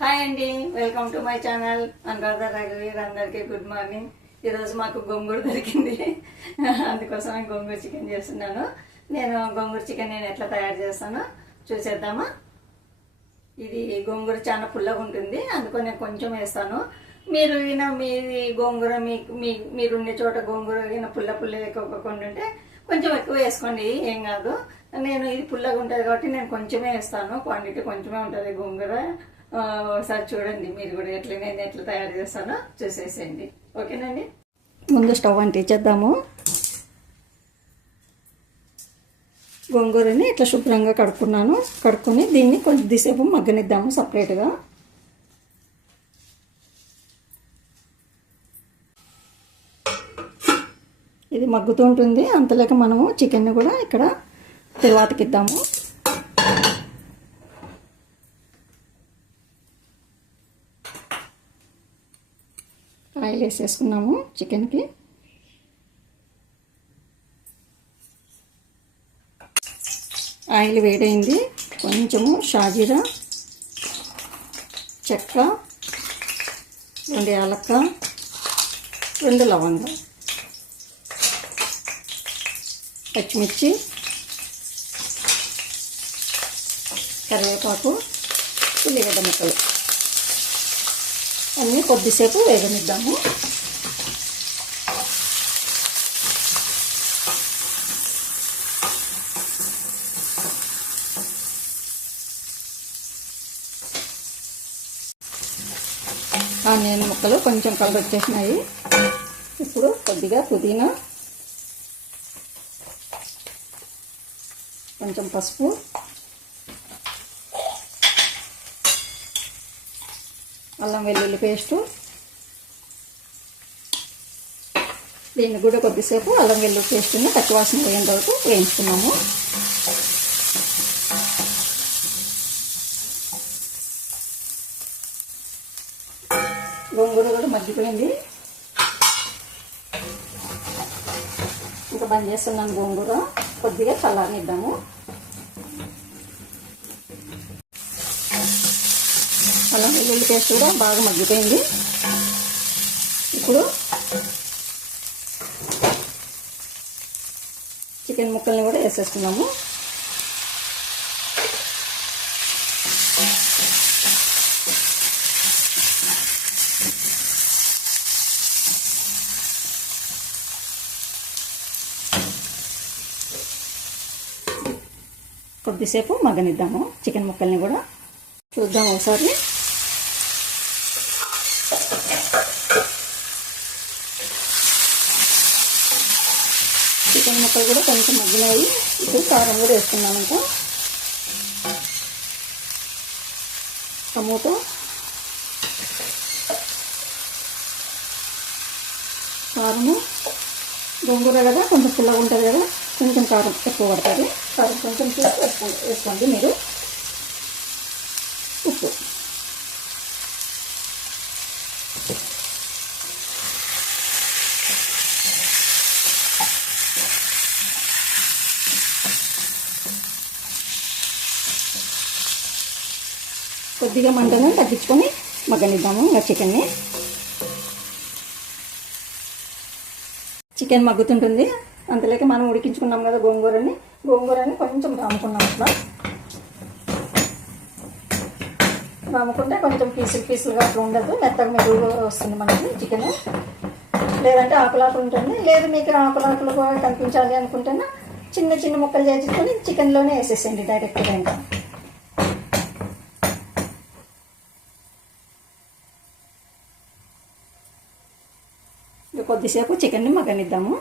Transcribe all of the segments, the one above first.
Hi అండి, welcome to my channel Anuradha రఘువీర్. అందరికీ గుడ్ మార్నింగ్. ఈరోజు మాకు గోంగూర దొరికింది, అందుకోసం గోంగూర చికెన్ చేస్తున్నాను. గోంగూర చికెన్ ఎట్లా తయారు చేస్తానో చూసేద్దామా. ఇది గోంగూర చాలా పుల్లగా ఉంటుంది, అందుకని నేను కొంచెం వేస్తాను. మీరు మీది గోంగూర మీరుండే చోట గోంగూర పుల్ల ఎక్కువ ఉంటే కొంచెం ఎక్కువ వేసుకోండి, ఏం కాదు. ఇది పుల్లగా ఉంటుంది కాబట్టి నేను కొంచెమే వేస్తాను. క్వాంటిటీ కొంచెమే ఉంటుంది గోంగూర. ఒకసారి చూడండి మీరు కూడా నేను ఎట్లా తయారు చేస్తానో చూసేసేయండి, ఓకేనండి. ముందు స్టవ్ అంటించేద్దాము. గోంగూరని ఇట్లా శుభ్రంగా కడుక్కుని దీన్ని కొద్దిసేపు మగ్గనిద్దాము సపరేట్గా. ఇది మగ్గుతూ ఉంటుంది, అంతలేక మనము చికెన్ని కూడా ఇక్కడ తరువాతకిద్దాము. ఆయిల్ వేసేసుకున్నాము చికెన్కి. ఆయిల్ వేడైంది, కొంచెము షాజీరా, చెక్క, 2 యాలక్క, 2 లవంగా, పచ్చిమిర్చి, కరివేపాకు, ఉల్లిగడ్డ ముక్కలు అన్నీ కొద్దిసేపు వేగనిద్దాము. ఆనియన్ ముక్కలు కొంచెం కలర్ వచ్చేసినాయి. ఇప్పుడు కొద్దిగా పుదీనా, కొంచెం పసుపు, అల్లం వెల్లుల్లి పేస్టు, దీన్ని కూడా కొద్దిసేపు అల్లం వెల్లుల్లి పేస్టుని పచ్చివాసన పోయేంత వరకు వేయించుకున్నాము. గోంగూర కూడా మగ్గిపోయింది, ఇంకా బంద్ చేస్తున్నాను. గోంగూర కొద్దిగా చల్లారనిద్దాము. అల్లం వెల్లుల్లి పేస్ట్ కూడా బాగా మగ్గిపోయింది. ఇప్పుడు చికెన్ ముక్కల్ని కూడా వేసేస్తున్నాము. కొద్దిసేపు మగ్గనిద్దాము చికెన్ ముక్కల్ని కూడా. చూద్దాం ఒకసారి. చికెన్ ముక్కలు కూడా కొంచెం మగ్గినాయి. ఇప్పుడు కారం కూడా వేసుకున్నాను. ఇంకా టమోటో, కారము, గోంగూర కదా కొంచెం పుల్లగా ఉంటుంది కదా, కొంచెం కారం ఎక్కువ పడుతుంది. కారం కొంచెం వేసుకోండి మీరు. ఉప్పు, కొద్దిగా మంటను తగ్గించుకొని మగ్గనిద్దాము. ఇంకా చికెన్ మగ్గుతుంటుంది, అంతలేక మనం ఉడికించుకున్నాం కదా గోంగూరని కొంచెం రాముకున్నాం. అట్లా రాముకుంటే కొంచెం పీసులుగా అట్లా ఉండదు, మెత్తగా మెరుగుగా వస్తుంది మనకి చికెన్. లేదంటే ఆకులాకులు ఉంటుంది. లేదు మీకు ఆకులు కనిపించాలి అనుకుంటేనే చిన్న ముక్కలు చేసుకొని చికెన్లోనే వేసేసేయండి డైరెక్ట్గా. ఇంకా కొద్దిసేపు చికెన్ని మగ్గనిద్దాము.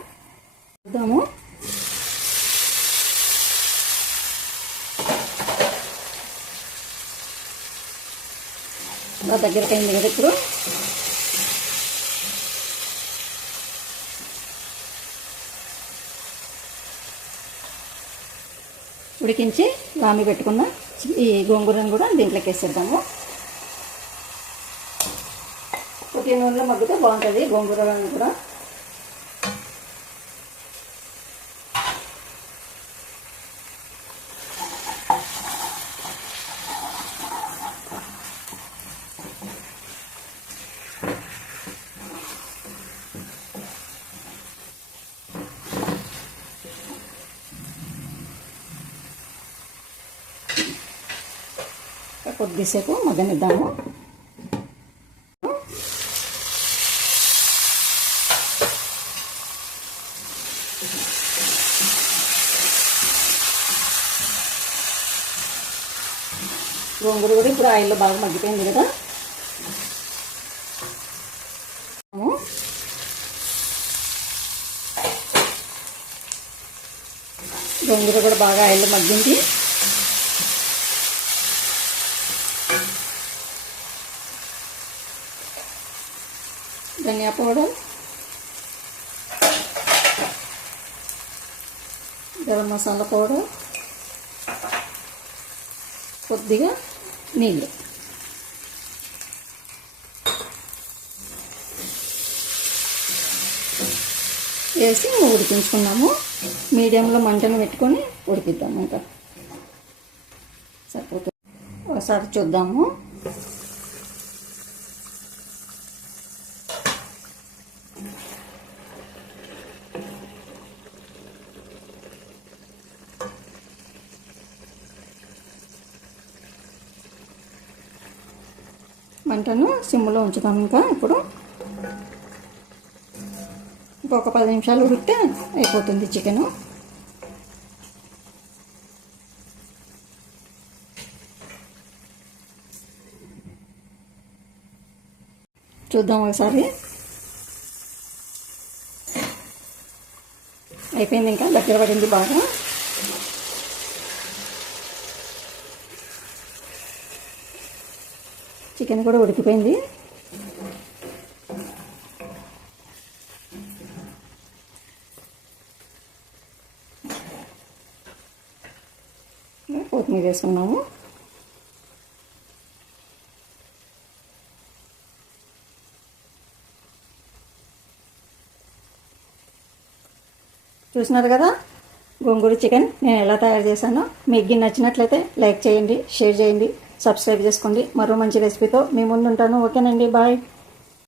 దగ్గరికి అయింది కదా. ఇప్పుడు ఉడికించి రామి పెట్టుకున్న ఈ గోంగూరను కూడా దీంట్లోకి వేసేద్దాము. కొద్దిగా నూనెలో మగ్గితే బాగుంటుంది గోంగూర కూడా. కొద్దిసేపు మగ్గనిద్దాము. గోంగూర కూడా ఇప్పుడు ఆయిల్లో బాగా మగ్గిపోయింది కదా. గోంగూర కూడా బాగా ఆయిల్లో మగ్గింది. ధనియా పౌడర్, గరం మసాలా పౌడర్, కొద్దిగా నీళ్ళు వేసి ఉడికించుకున్నాము. మీడియంలో మంటను పెట్టుకొని ఉడికిద్దాము. ఇంకా సరిపోతుంది. ఒకసారి చూద్దాము. మంటను సిమ్లో ఉంచుతాము. ఇంకా ఇప్పుడు ఇంకొక 10 నిమిషాలు ఉడికితే అయిపోతుంది చికెను. చూద్దాం ఒకసారి. అయిపోయింది. ఇంకా దగ్గర పడింది బాగా. చికెన్ కూడా ఉడికిపోయింది. కొత్తిమీర వేసుకున్నాము. చూస్తున్నారు కదా గోంగూర చికెన్ నేను ఎలా తయారు చేశానో. మీకు నచ్చినట్లయితే లైక్ చేయండి, షేర్ చేయండి, సబ్స్క్రైబ్ చేసుకోండి. మరో మంచి రెసిపీతో మీ ముందు ఉంటాను. ఓకేనండి, బాయ్.